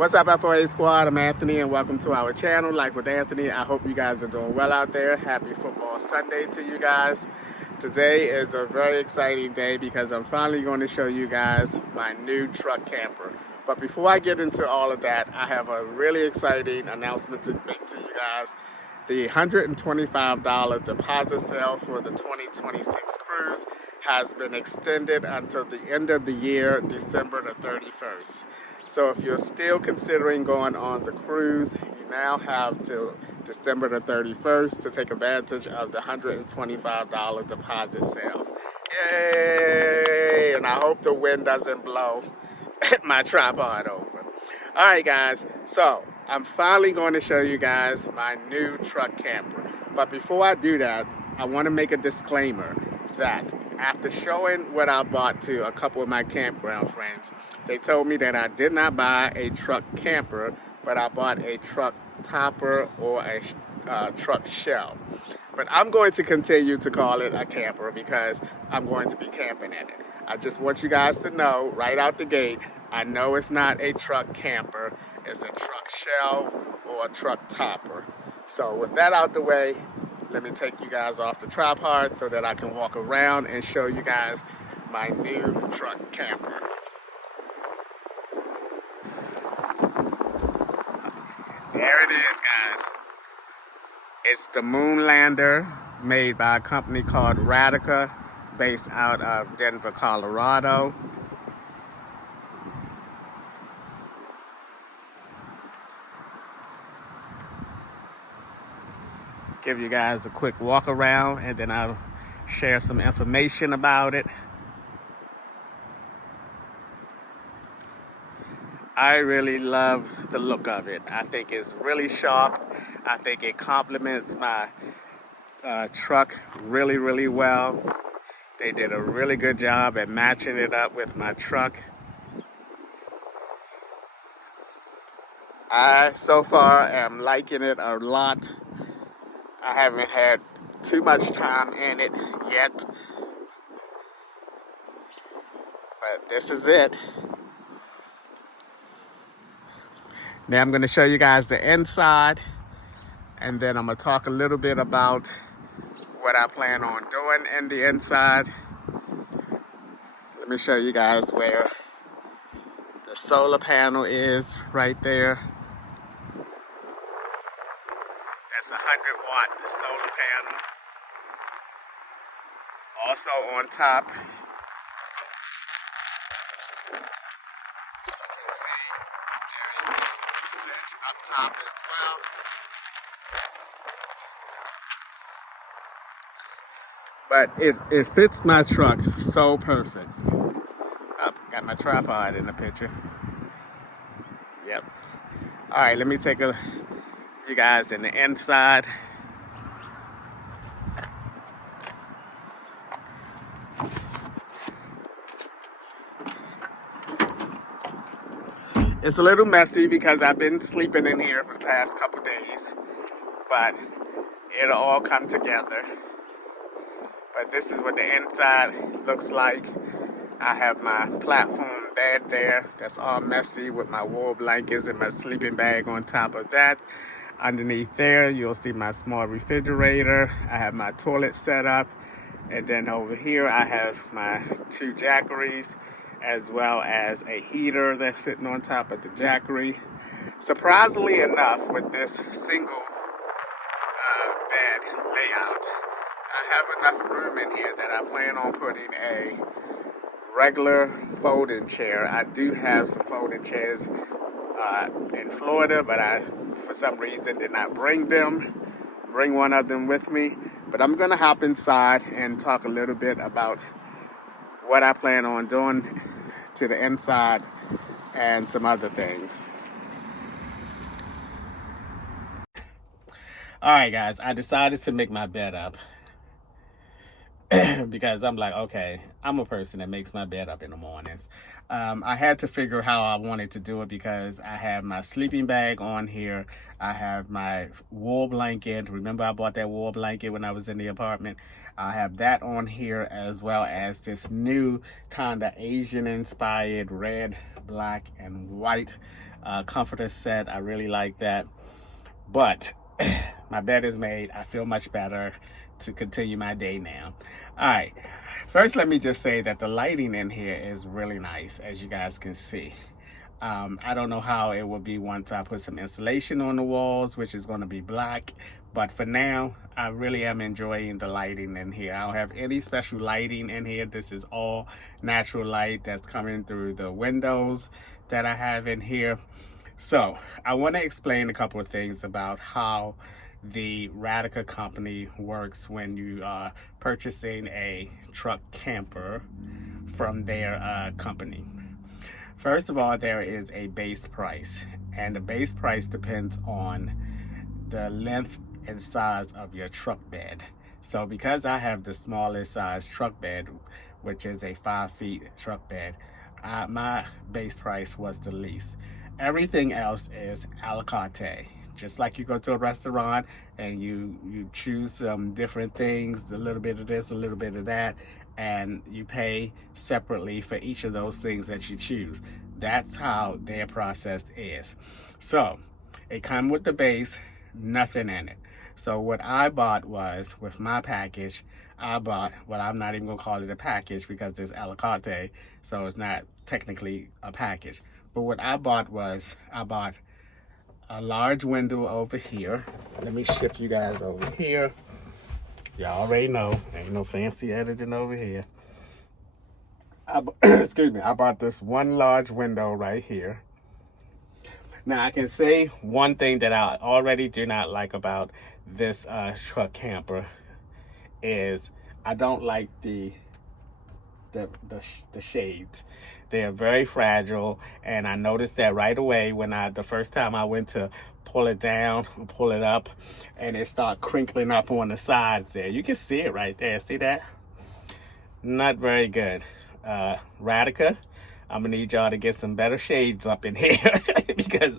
What's up, FOA Squad? I'm Anthony and welcome to our channel, Like with Anthony. I hope you guys are doing well out there. Happy Football Sunday to you guys. Today is a very exciting day because I'm finally going to show you guys my new truck camper. But before I get into all of that, I have a really exciting announcement to make to you guys. The $125 deposit sale for the 2026 cruise has been extended until the end of the year, December the 31st. So if you're still considering going on the cruise, you now have till December the 31st to take advantage of the $125 deposit sale. Yay! And I hope the wind doesn't blow my tripod over. All right, guys, so I'm finally going to show you guys my new truck camper. But before I do that, I want to make a disclaimer that after showing what I bought to a couple of my campground friends, they told me that I did not buy a truck camper, but I bought a truck topper or a truck shell. But I'm going to continue to call it a camper because I'm going to be camping in it. I just want you guys to know right out the gate, I know it's not a truck camper, it's a truck shell or a truck topper. So with that out the way, let me take you guys off the tripod so that I can walk around and show you guys my new truck camper. There it is, guys. It's the Moonlander, made by a company called Radica, based out of Denver, Colorado. Give you guys a quick walk around and then I'll share some information about it. I really love the look of it. I think it's really sharp. I think it complements my truck really, really well. They did a really good job at matching it up with my truck. I, so far, am liking it a lot. I haven't had too much time in it yet, but this is it. Now I'm going to show you guys the inside, and then I'm going to talk a little bit about what I plan on doing in the inside. Let me show you guys where the solar panel is right there. That's a 100-watt solar panel. Also on top, you can see there is a vent up top as well. But it fits my truck so perfect. Oh, got my tripod in the picture. Yep. All right, let me take you guys in the inside. It's a little messy because I've been sleeping in here for the past couple days, but it'll all come together. But this is what the inside looks like. I have my platform bed there that's all messy with my wool blankets and my sleeping bag on top of that. Underneath there, you'll see my small refrigerator. I have my toilet set up. And then over here, I have my 2 jackeries, as well as a heater that's sitting on top of the jackery. Surprisingly enough, with this single bed layout, I have enough room in here that I plan on putting a regular folding chair. I do have some folding chairs in Florida, but I, for some reason, did not bring one of them with me. But I'm gonna hop inside and talk a little bit about what I plan on doing to the inside and some other things. All right, guys, I decided to make my bed up because I'm like, okay, I'm a person that makes my bed up in the mornings. I had to figure how I wanted to do it because I have my sleeping bag on here. I have my wool blanket. Remember I bought that wool blanket when I was in the apartment? I have that on here, as well as this new kind of Asian inspired red, black, and white comforter set. I really like that. But my bed is made. I feel much better to continue my day now. All right. First, let me just say that the lighting in here is really nice, as you guys can see. I don't know how it will be once I put some insulation on the walls, which is going to be black. But for now, I really am enjoying the lighting in here. I don't have any special lighting in here. This is all natural light that's coming through the windows that I have in here. So I want to explain a couple of things about how the Radica company works when you are purchasing a truck camper from their company. First of all, there is a base price, and the base price depends on the length and size of your truck bed. So because I have the smallest size truck bed, which is a 5 feet truck bed, my base price was the least. Everything else is a la carte. Just like you go to a restaurant and you choose some different things, a little bit of this, a little bit of that, and you pay separately for each of those things that you choose. That's how their process is. So it comes with the base, nothing in it. So what I bought was, with my package, I bought, well, I'm not even gonna call it a package because it's a la carte, so it's not technically a package. But what I bought was, I bought a large window over here. Let me shift you guys over here. Y'all already know, ain't no fancy editing over here. Excuse me, I bought this one large window right here. Now I can say one thing that I already do not like about this truck camper is I don't like the shades. They're very fragile, and I noticed that right away when the first time I went to pull it down, pull it up, and it started crinkling up on the sides there. You can see it right there. See that? Not very good. Radica, I'm gonna need y'all to get some better shades up in here because,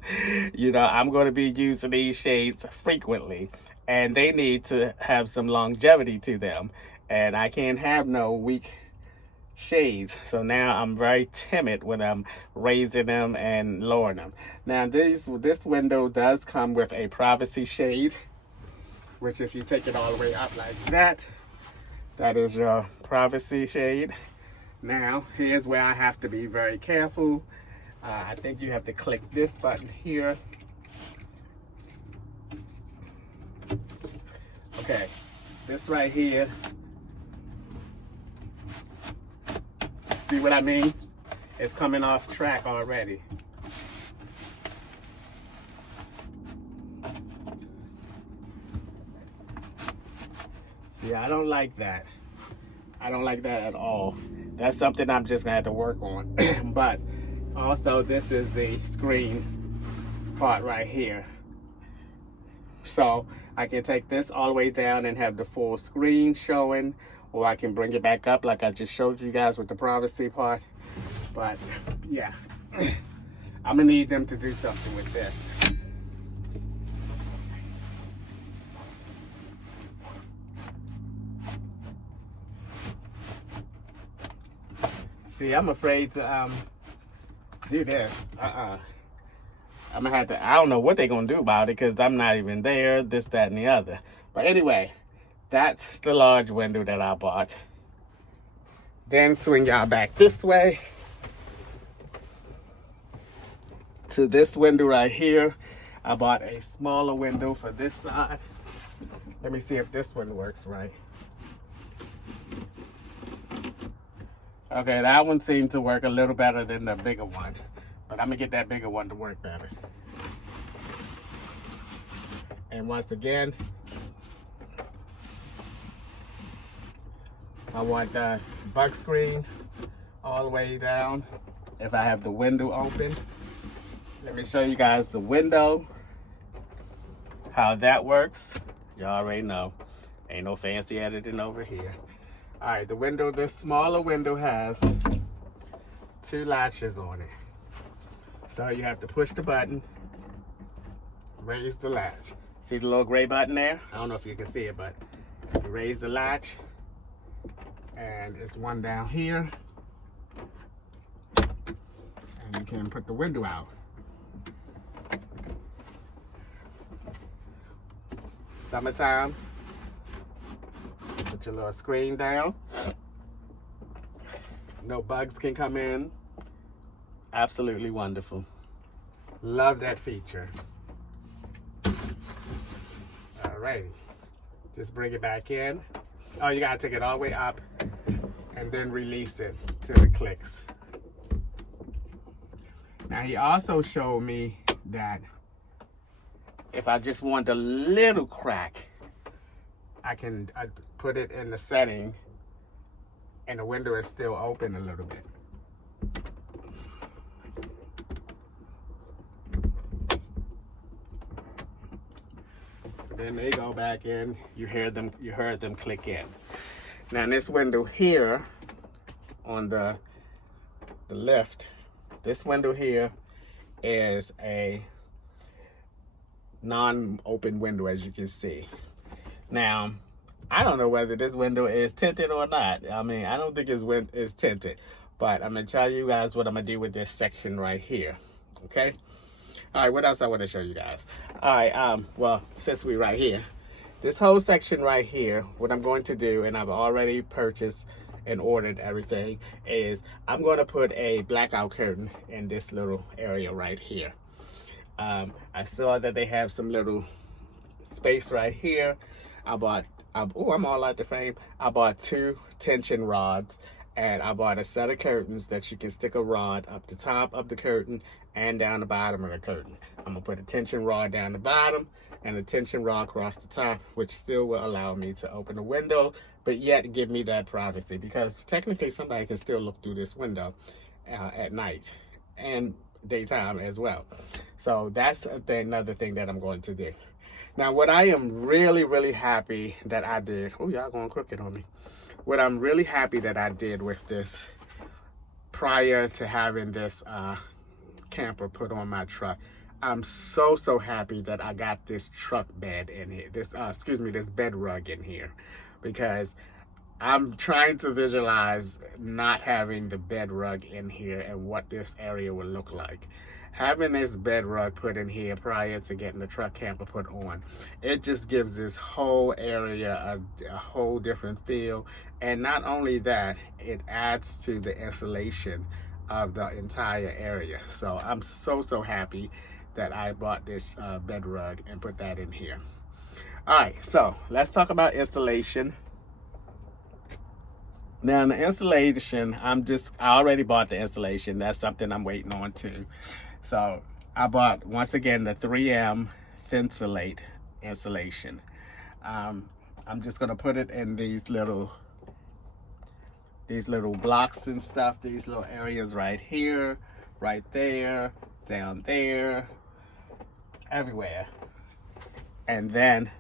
you know, I'm going to be using these shades frequently, and they need to have some longevity to them, and I can't have no weak shades. So now I'm very timid when I'm raising them and lowering them. Now this window does come with a privacy shade, which if you take it all the way up like that, that is your privacy shade. Now here's where I have to be very careful. I think you have to click this button here. Okay, this right here, see what I mean? It's coming off track already. See, I don't like that. I don't like that at all. That's something I'm just gonna have to work on. But also, this is the screen part right here. So I can take this all the way down and have the full screen showing, or I can bring it back up like I just showed you guys with the privacy part. But yeah, I'm gonna need them to do something with this. See, I'm afraid to do this. I'm gonna have to, I don't know what they're gonna do about it because I'm not even there, this, that, and the other. But anyway, that's the large window that I bought. Then swing y'all back this way to this window right here. I bought a smaller window for this side. Let me see if this one works right. Okay, that one seemed to work a little better than the bigger one, but I'm gonna get that bigger one to work better. And once again, I want the bug screen all the way down if I have the window open. Let me show you guys the window, how that works. You already know, ain't no fancy editing over here. All right, the window, this smaller window has 2 latches on it. So you have to push the button, raise the latch. See the little gray button there? I don't know if you can see it, but you raise the latch, and it's one down here, and you can put the window out. Summertime. Put your little screen down. No bugs can come in. Absolutely wonderful. Love that feature. Alrighty. Just bring it back in. Oh, you gotta take it all the way up and then release it till it clicks. Now he also showed me that if I just want a little crack, I put it in the setting and the window is still open a little bit. Then they go back in. You heard them click in. Now this window here on the left, this window here is a non-open window, as you can see. Now, I don't know whether this window is tinted or not. I mean, I don't think it's tinted, but I'm gonna tell you guys what I'm gonna do with this section right here. Okay. All right. What else I want to show you guys? All right. Well, since we're right here, this whole section right here, what I'm going to do, and I've already purchased and ordered everything, is I'm going to put a blackout curtain in this little area right here. I saw that they have some little space right here. I'm all out the frame. I bought 2 tension rods, and I bought a set of curtains that you can stick a rod up the top of the curtain and down the bottom of the curtain. I'm gonna put a tension rod down the bottom and a tension rod across the top, which still will allow me to open the window, but yet give me that privacy, because technically somebody can still look through this window at night and daytime as well. So that's another thing that I'm going to do. Now, what I am really, really happy that I did, oh, y'all going crooked on me. What I'm really happy that I did with this, prior to having this camper put on my truck, I'm so happy that I got this truck bed in here, this bed rug in here, because I'm trying to visualize not having the bed rug in here and what this area would look like. Having this bed rug put in here prior to getting the truck camper put on, it just gives this whole area a whole different feel. And not only that, it adds to the insulation of the entire area. So I'm so happy that I bought this bed rug and put that in here. All right, so let's talk about installation. Now, in the installation, I already bought the installation. That's something I'm waiting on too. So I bought, once again, the 3M Thinsulate insulation. I'm just gonna put it in these little blocks and stuff, these little areas right here, right there, down there, everywhere. And then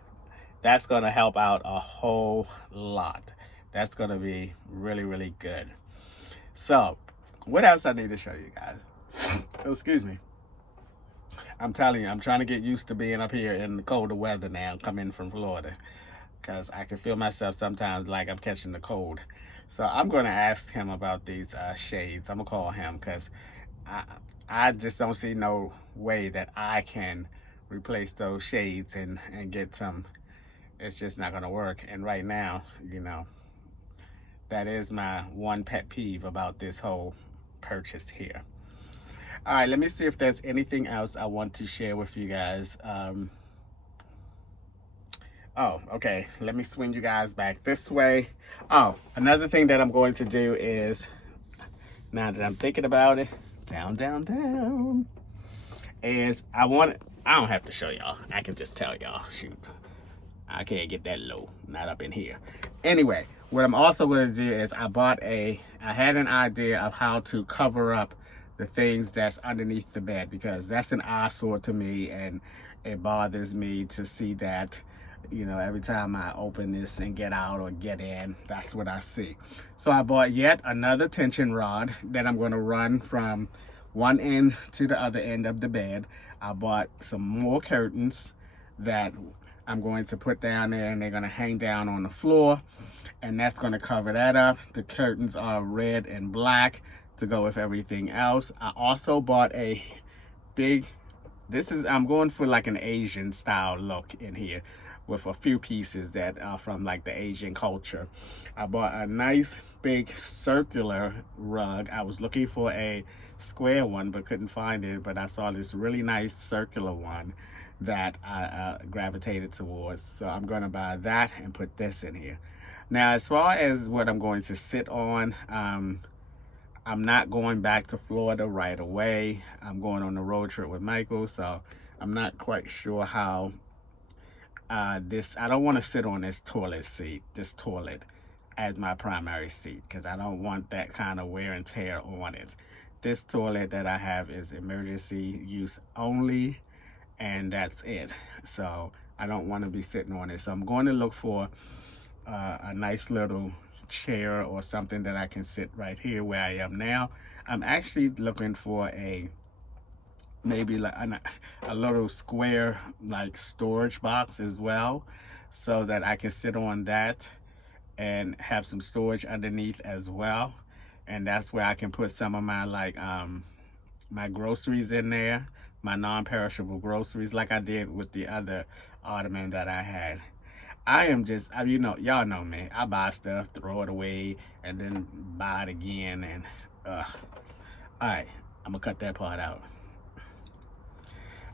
that's gonna help out a whole lot. That's gonna be really, really good. So, what else I need to show you guys? Oh, excuse me. I'm telling you, I'm trying to get used to being up here in the colder weather now, coming from Florida, because I can feel myself sometimes like I'm catching the cold. So I'm going to ask him about these shades. I'm going to call him, because I just don't see no way that I can replace those shades and get some. It's just not going to work. And right now, you know, that is my one pet peeve about this whole purchase here. All right, let me see if there's anything else I want to share with you guys. Oh, okay. Let me swing you guys back this way. Oh, another thing that I'm going to do is, now that I'm thinking about it, down, is I don't have to show y'all. I can just tell y'all, shoot. I can't get that low, not up in here. Anyway, what I'm also going to do is I had an idea of how to cover up the things that's underneath the bed, because that's an eyesore to me, and it bothers me to see that, you know, every time I open this and get out or get in, that's what I see. So I bought yet another tension rod that I'm going to run from one end to the other end of the bed. I bought some more curtains that I'm going to put down there, and they're going to hang down on the floor, and that's going to cover that up. The curtains are red and black to go with everything else. I also bought I'm going for like an Asian style look in here, with a few pieces that are from like the Asian culture. I bought a nice big circular rug. I was looking for a square one but couldn't find it, but I saw this really nice circular one that I gravitated towards. So I'm going to buy that and put this in here. Now, as far as what I'm going to sit on, I'm not going back to Florida right away. I'm going on a road trip with Michael, so I'm not quite sure how I don't want to sit on this toilet as my primary seat, because I don't want that kind of wear and tear on it. This toilet that I have is emergency use only, and that's it. So I don't want to be sitting on it. So I'm going to look for a nice little chair or something that I can sit right here where I am now. I'm actually looking for maybe like a little square like storage box as well, so that I can sit on that and have some storage underneath as well. And that's where I can put some of my my groceries in there, my non-perishable groceries, like I did with the other ottoman that I had. I am just, y'all know me. I buy stuff, throw it away, and then buy it again. And all right, I'm gonna cut that part out.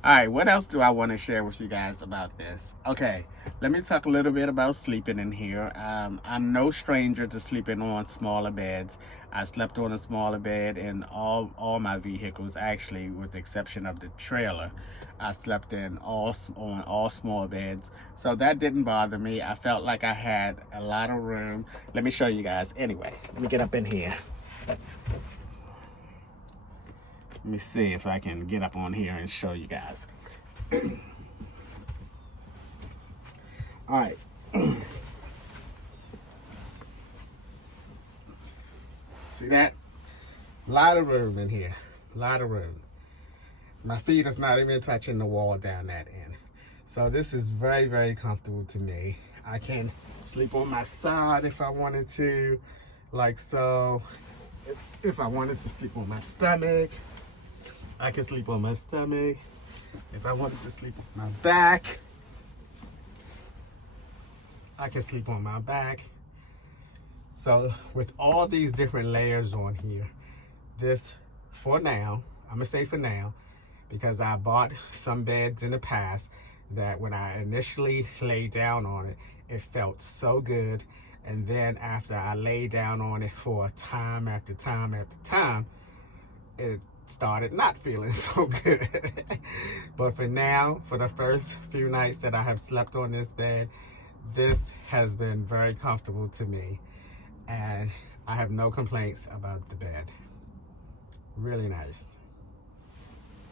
All right, what else do I want to share with you guys about this? Okay, let me talk a little bit about sleeping in here. I'm no stranger to sleeping on smaller beds. I slept on a smaller bed in all my vehicles, actually, with the exception of the trailer. I slept on all small beds, so that didn't bother me. I felt like I had a lot of room. Let me show you guys. Anyway, let me get up in here. Let me see if I can get up on here and show you guys. All right. See that? A lot of room in here. A lot of room. My feet is not even touching the wall down that end. So this is very, very comfortable to me. I can sleep on my side if I wanted to, like so. If I wanted to sleep on my stomach, I can sleep on my stomach. If I wanted to sleep on my back, I can sleep on my back. So with all these different layers on here, this, for now, I'm gonna say for now, because I bought some beds in the past that when I initially laid down on it, it felt so good. And then after I lay down on it for time after time after time, it started not feeling so good. But for now, for the first few nights that I have slept on this bed, this has been very comfortable to me. And I have no complaints about the bed. Really nice.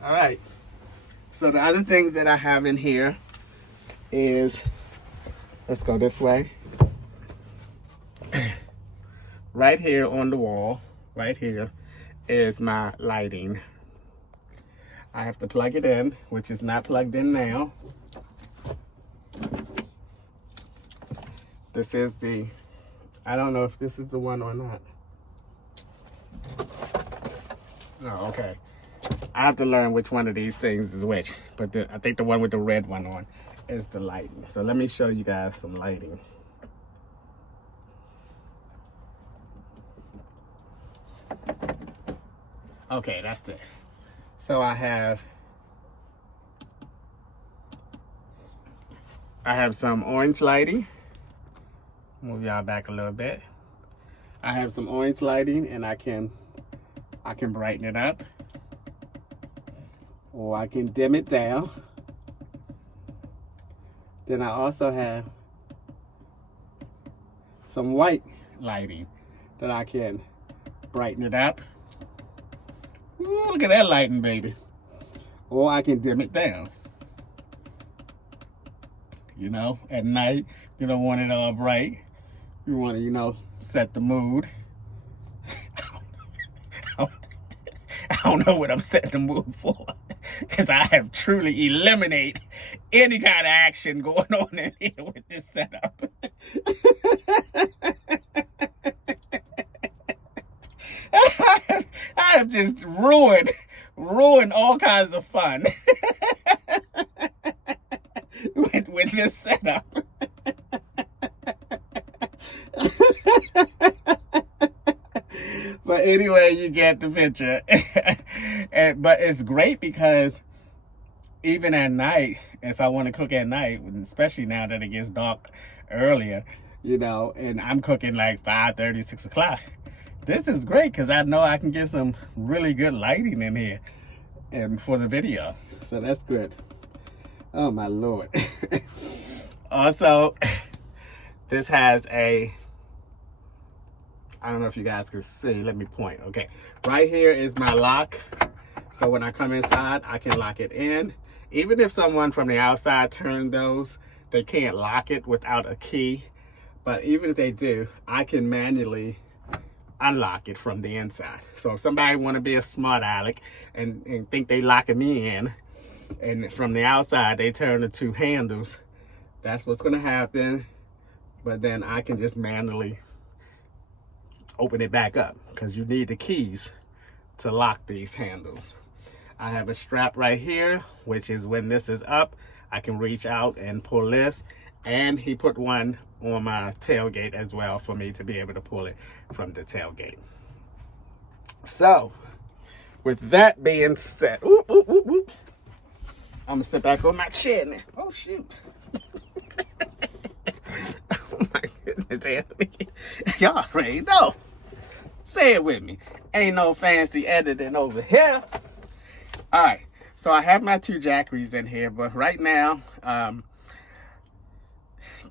All right. So the other thing that I have in here is, let's go this way. Right here on the wall, right here, is my lighting. I have to plug it in, which is not plugged in now. This is the, I don't know if this is the one or not. Oh, okay. I have to learn which one of these things is which, but I think the one with the red one on is the lighting. So let me show you guys some lighting. Okay, that's it. So I have some orange lighting. Move y'all back a little bit. I have some orange lighting, and I can brighten it up, or I can dim it down. Then I also have some white lighting that I can brighten it up. Ooh, look at that lighting, baby. Or I can dim it down. You know, at night, you don't want it all bright. You want to, set the mood. I don't know what I'm setting the mood for, because I have truly eliminated any kind of action going on in here with this setup. I have just ruined all kinds of fun with this setup. But anyway, you get the picture. But it's great because even at night, if I want to cook at night, especially now that it gets dark earlier, you know, and I'm cooking like 5:30, 6 o'clock, this is great because I know I can get some really good lighting in here and for the video. So that's good. Oh my Lord. Also, this has a, I don't know if you guys can see, let me point. Okay, right here is my lock. So when I come inside, I can lock it in. Even if someone from the outside turned those, they can't lock it without a key. But even if they do, I can manually unlock it from the inside. So if somebody want to be a smart aleck and think they locking me in, and from the outside they turn the two handles, that's what's going to happen. But then I can just manually open it back up because you need the keys to lock these handles. I have a strap right here, which is when this is up, I can reach out and pull this. And he put one on my tailgate as well for me to be able to pull it from the tailgate. So, with that being said, I'm gonna sit back on my chair now. Oh shoot. Oh my goodness, Anthony. Y'all already know. Say it with me. Ain't no fancy editing over here. All right, so I have my two jackeries in here, but right now,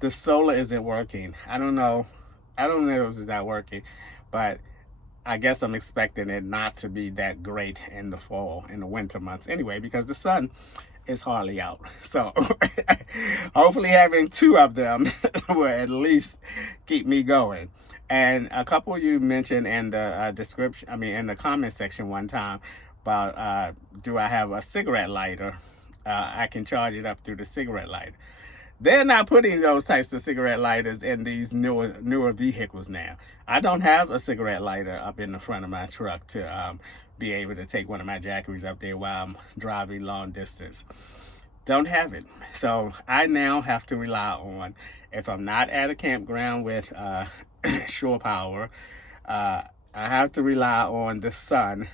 the solar isn't working. I don't know if it's not working, but I guess I'm expecting it not to be that great in the fall, in the winter months anyway, because the sun is hardly out. So hopefully having two of them will at least keep me going. And a couple of you mentioned in the description, in the comment section one time about do I have a cigarette lighter? I can charge it up through the cigarette lighter. They're not putting those types of cigarette lighters in these newer vehicles now. I don't have a cigarette lighter up in the front of my truck to be able to take one of my jackeries up there while I'm driving long distance. Don't have it. So I now have to rely on, if I'm not at a campground with shore power, I have to rely on the sun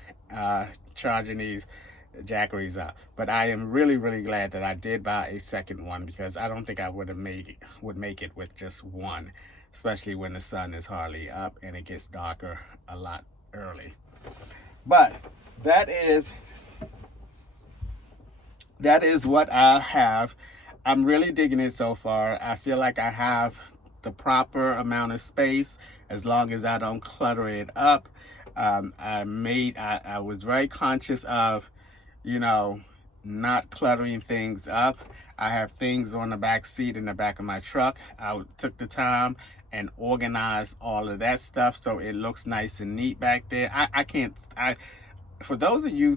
charging these jackeries up. But I am really, really glad that I did buy a second one, because I don't think I would make it with just one, especially when the sun is hardly up and it gets darker a lot early. But that is what I have. I'm really digging it so far. I feel like I have the proper amount of space as long as I don't clutter it up. I was very conscious of, not cluttering things up. I have things on the back seat in the back of my truck. I took the time and organized all of that stuff so it looks nice and neat back there. For those of you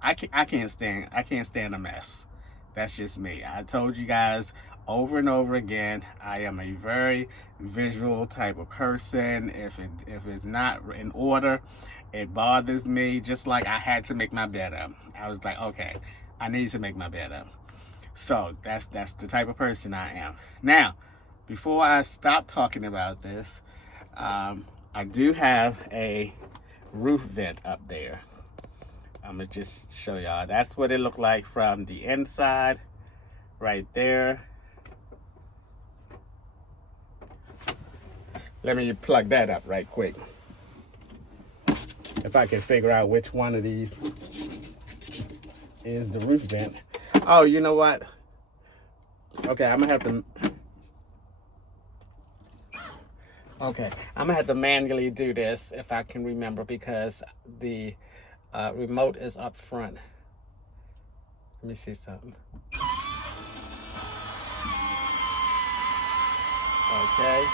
I can't stand a mess. That's just me. I told you guys over and over again, I am a very visual type of person. If it's not in order, it bothers me. Just like I had to make my bed up. I was like, okay, I need to make my bed up. So that's the type of person I am. Now, before I stop talking about this, I do have a roof vent up there. I'm gonna just show y'all. That's what it looked like from the inside, right there. Let me plug that up right quick. If I can figure out which one of these is the roof vent. Oh, you know what? Okay, I'm gonna have to manually do this if I can remember, because the remote is up front. Let me see something. Okay.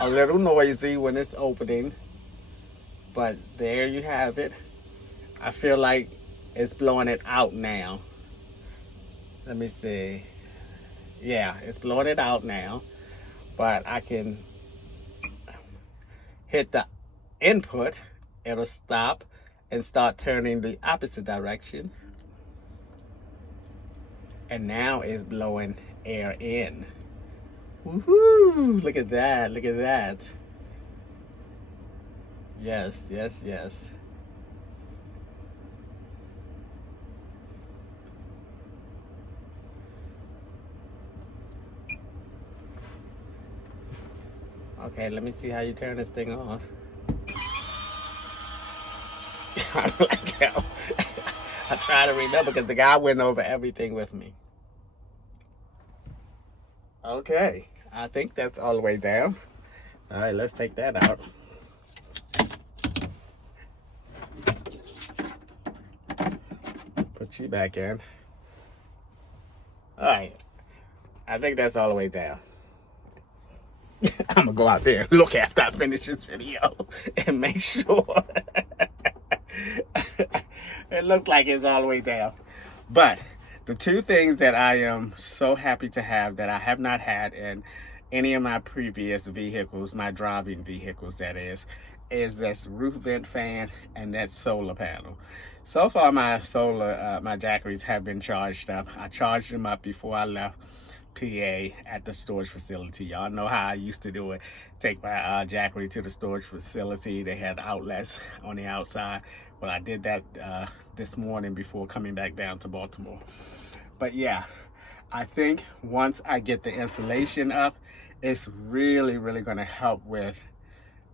A little noisy when it's opening, but there you have it. I feel like it's blowing it out now. Let me see. Yeah, it's blowing it out now, but I can hit the input. It'll stop and start turning the opposite direction. And now it's blowing air in. Woohoo! Look at that, look at that. Yes, yes, yes. Okay, let me see how you turn this thing on. I'm like, hell. I try to remember because the guy went over everything with me. Okay, I think that's all the way down. All right, let's take that out. Put you back in. All right, I think that's all the way down. I'm gonna go out there and look after I finish this video and make sure it looks like it's all the way down. But the two things that I am so happy to have that I have not had in any of my previous vehicles, my driving vehicles that is this roof vent fan and that solar panel. So far my solar, my Jackeries have been charged up. I charged them up before I left PA at the storage facility. Y'all know how I used to do it. Take my Jackery to the storage facility. They had outlets on the outside. Well, I did that this morning before coming back down to Baltimore. But yeah, I think once I get the insulation up, it's really going to help with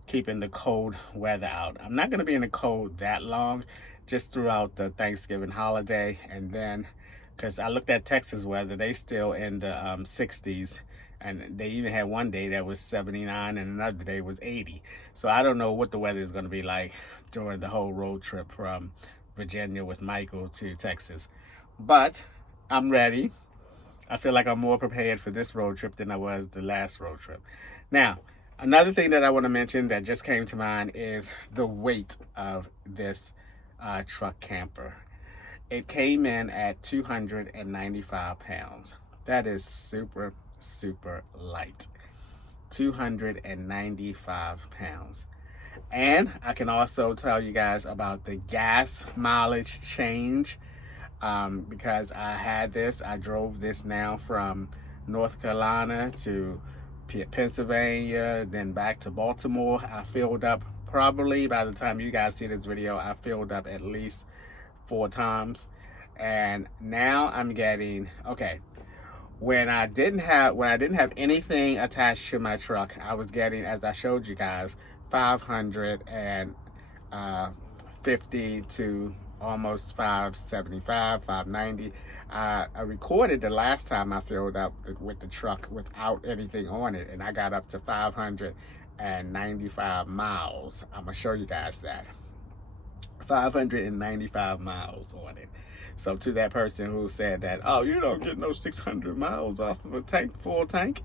keeping the cold weather out. I'm not going to be in the cold that long, just throughout the Thanksgiving holiday, and then because I looked at Texas weather, they still in the 60s, and they even had one day that was 79 and another day was 80. So I don't know what the weather is going to be like during the whole road trip from Virginia with Michael to Texas. But I'm ready. I feel like I'm more prepared for this road trip than I was the last road trip. Now, another thing that I want to mention that just came to mind is the weight of this truck camper. It came in at 295 pounds. That is super light. 295 pounds. And I can also tell you guys about the gas mileage change because I drove this now from North Carolina to Pennsylvania, then back to Baltimore. I filled up probably, by the time you guys see this video, I filled up at least 4 times. And now I'm getting, okay, when I didn't have anything attached to my truck, I was getting, as I showed you guys, 550 to almost 575, 590. I recorded the last time I filled up with the truck without anything on it, and I got up to 595 miles. I'm gonna show you guys that. 595 miles on it. So to that person who said that, oh, you don't get no 600 miles off of a tank, full tank.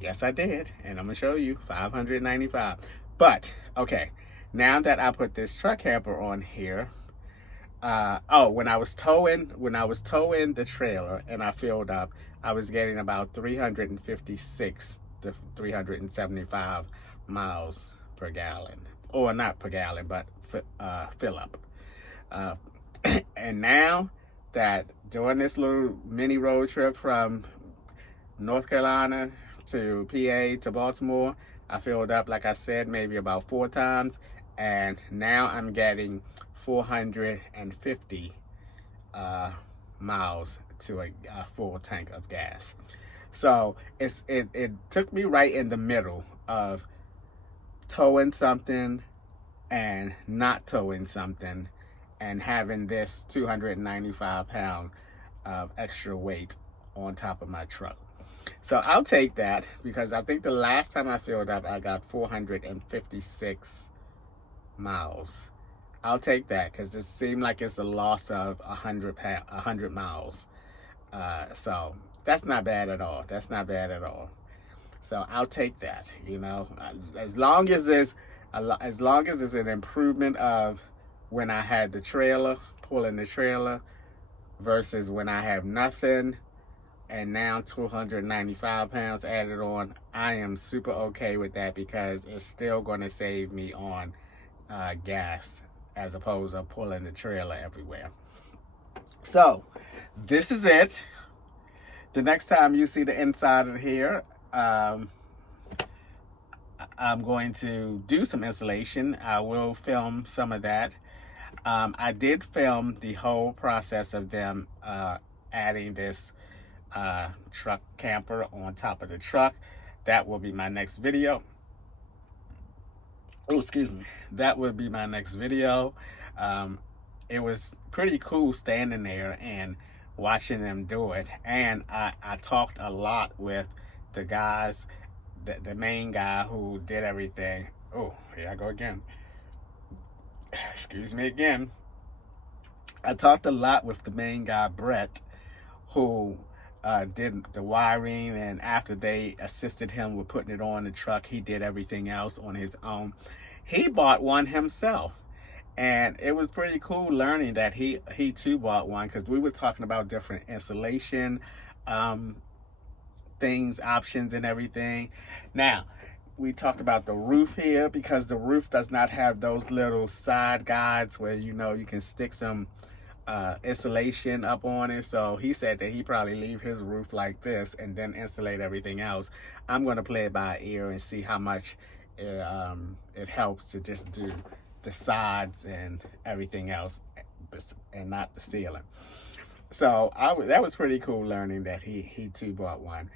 Yes, I did. And I'm gonna show you 595. But okay, now that I put this truck camper on here, when I was towing the trailer and I filled up, I was getting about 356 to 375 miles per gallon. Or not per gallon, but fill up. And now that doing this little mini road trip from North Carolina to PA to Baltimore, I filled up, like I said, maybe about 4 times, and now I'm getting 450 miles to a full tank of gas. So it took me right in the middle of towing something and not towing something and having this 295 pound of extra weight on top of my truck. So I'll take that because I think the last time I filled up, I got 456 miles. I'll take that because it seemed like it's a loss of 100 miles. So that's not bad at all. That's not bad at all. So I'll take that, you know, as long as it's an improvement of when I had the trailer, pulling the trailer, versus when I have nothing, and now 295 pounds added on. I am super okay with that because it's still going to save me on gas as opposed to pulling the trailer everywhere. So this is it. The next time you see the inside of here, I'm going to do some installation. I will film some of that. I did film the whole process of them adding this truck camper on top of the truck. That will be my next video. Oh, excuse me. That would be my next video. It was pretty cool standing there and watching them do it. And I talked a lot with the guys, the main guy who did everything. Oh, here I go again. Excuse me again. I talked a lot with the main guy, Brett, who did the wiring, and after they assisted him with putting it on the truck, he did everything else on his own. He bought one himself, and it was pretty cool learning that he too bought one, because we were talking about different installation things, options, and everything. Now, we talked about the roof here, because the roof does not have those little side guides where you can stick some insulation up on it. So he said that he probably leave his roof like this and then insulate everything else. I'm going to play it by ear and see how much it helps to just do the sides and everything else and not the ceiling. So that was pretty cool learning that he too bought one.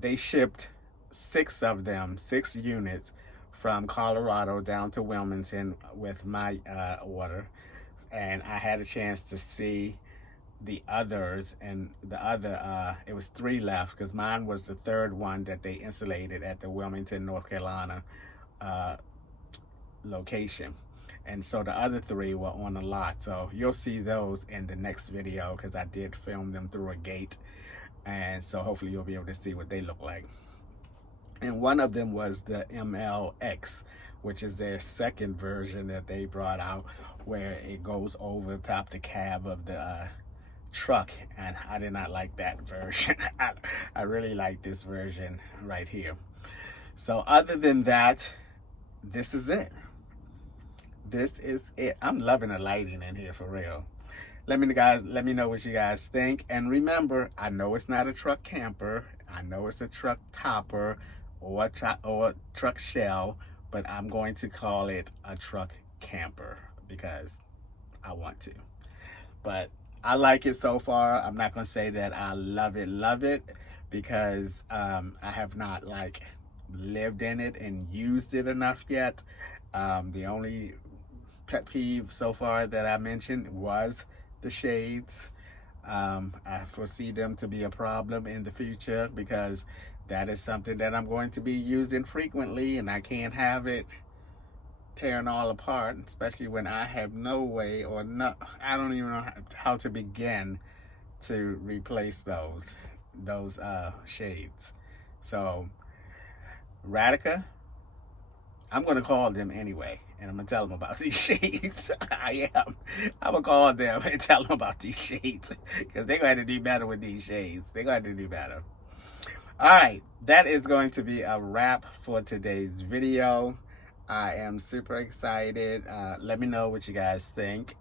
They shipped 6 of them, 6 units from Colorado down to Wilmington with my order. And I had a chance to see the others, and the other, it was 3 left, because mine was the 3rd one that they insulated at the Wilmington, North Carolina location. And so the other 3 were on the lot. So you'll see those in the next video, because I did film them through a gate. And so hopefully you'll be able to see what they look like. And one of them was the MLX, which is their 2nd version that they brought out, where it goes over the top the cab of the truck. And I did not like that version. I really like this version right here. So other than that, this is it. This is it. I'm loving the lighting in here for real. Let me know what you guys think. And remember, I know it's not a truck camper. I know it's a truck topper or a truck shell, but I'm going to call it a truck camper because I want to. But I like it so far. I'm not going to say that I love it, because I have not lived in it and used it enough yet. The only pet peeve so far that I mentioned was the shades. I foresee them to be a problem in the future, because that is something that I'm going to be using frequently, and I can't have it tearing all apart, especially when I have no way, or no, I don't even know how to begin to replace those shades. So Radica, I'm going to call them anyway, and I'm going to tell them about these shades. I'm going to call them and tell them about these shades, because they're going to have to do better with these shades. They're going to have to do better. All right, that is going to be a wrap for today's video. I am super excited. Let me know what you guys think.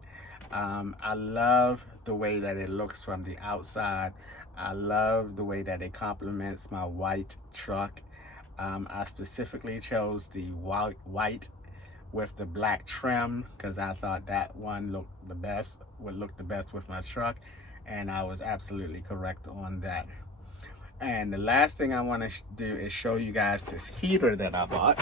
I love the way that it looks from the outside. I love the way that it complements my white truck. I specifically chose the white with the black trim, because I thought that one would look the best with my truck, and I was absolutely correct on that. And the last thing I want to do is show you guys this heater that I bought.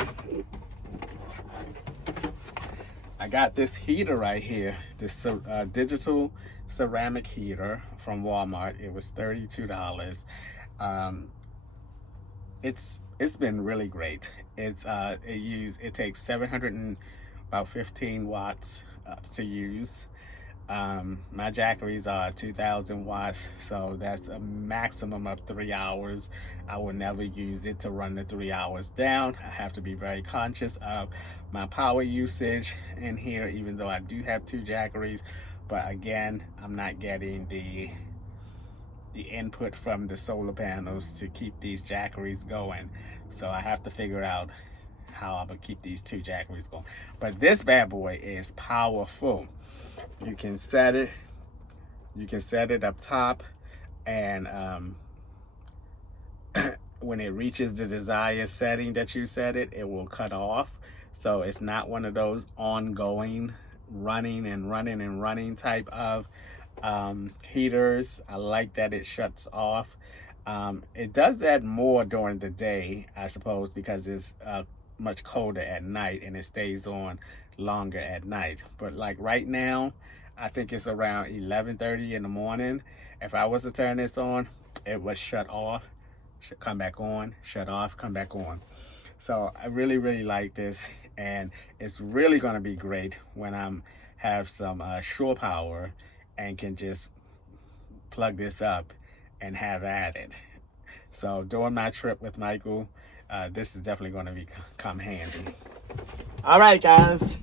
I got this heater right here, this digital ceramic heater from Walmart. It was $32. It's been really great. It takes 715 watts to use. My jackeries are 2,000 watts, so that's a maximum of 3 hours. I will never use it to run the 3 hours down. I have to be very conscious of my power usage in here, even though I do have 2 jackeries. But again, I'm not getting the input from the solar panels to keep these jackeries going. So I have to figure out how I'm gonna keep these 2 jackeries going. But this bad boy is powerful. You can set it up top, and when it reaches the desired setting that you set it, it will cut off. So it's not one of those ongoing running and running and running type of heaters. I like that it shuts off. It does that more during the day, I suppose, because it's much colder at night and it stays on longer at night. But like right now, I think it's around 11:30 in the morning. If I was to turn this on, it would shut off, come back on, shut off, come back on. So I really, really like this, and it's really going to be great when I'm have some shore power and can just plug this up and have at it. So during my trip with Michael, this is definitely going to come handy. All right, guys,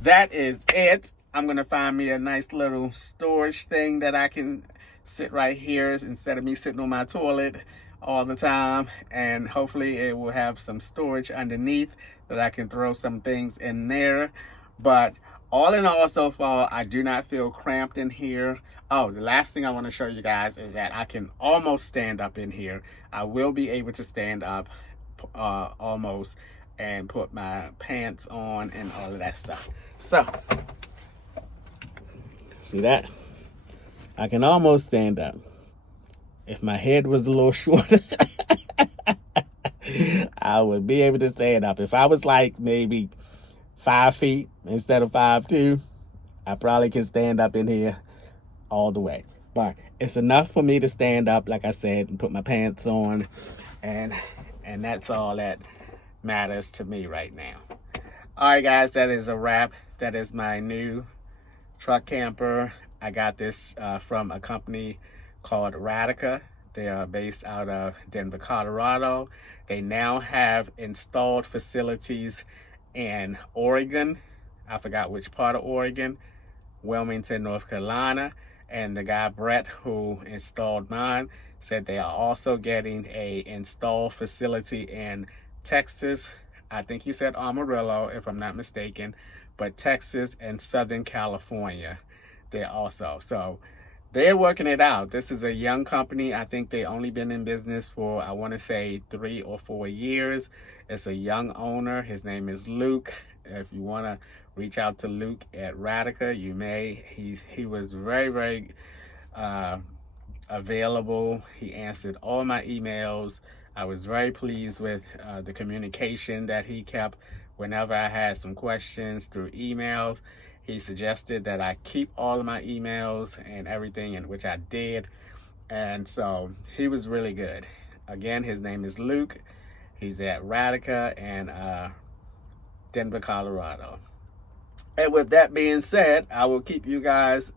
that is it. I'm going to find me a nice little storage thing that I can sit right here instead of me sitting on my toilet all the time, and hopefully it will have some storage underneath that I can throw some things in there. But all in all, so far, I do not feel cramped in here. Oh, the last thing I want to show you guys is that I can almost stand up in here. I will be able to stand up almost and put my pants on and all of that stuff. So, see that? I can almost stand up. If my head was a little shorter, I would be able to stand up. If I was like maybe 5 feet instead of 5'2", I probably can stand up in here all the way. But it's enough for me to stand up, like I said, and put my pants on, and that's all that matters to me right now. All right, guys, that is a wrap. That is my new truck camper. I got this from a company called Radica. They are based out of Denver, Colorado. They now have installed facilities in Oregon. I forgot which part of Oregon. Wilmington, North Carolina. And the guy, Brett, who installed mine, said they are also getting a install facility in Texas. I think he said Amarillo, if I'm not mistaken. But Texas and Southern California there also. So they're working it out. This is a young company. I think they only been in business for, I want to say 3 or 4 years. It's a young owner. His name is Luke. If you want to reach out to Luke at Radica, you may. He was very, very available. He answered all my emails. I was very pleased with the communication that he kept whenever I had some questions through emails. He suggested that I keep all of my emails and everything, in which I did. And so he was really good. Again, his name is Luke. He's at Radica in Denver, Colorado. And with that being said, I will keep you guys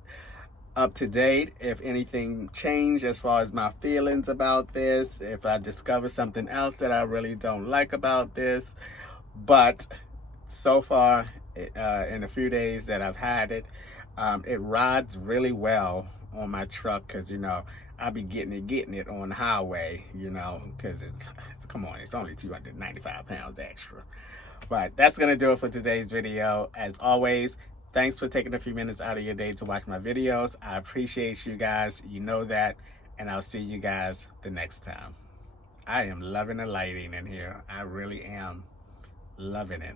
up to date if anything changed as far as my feelings about this, if I discover something else that I really don't like about this. It so far, in a few days that I've had it, it rides really well on my truck, because I'll be getting it on the highway, because it's come on, it's only 295 pounds extra. But that's gonna do it for today's video. As always, thanks for taking a few minutes out of your day to watch my videos. I appreciate you guys, you know that, and I'll see you guys the next time. I am loving the lighting in here. I really am loving it.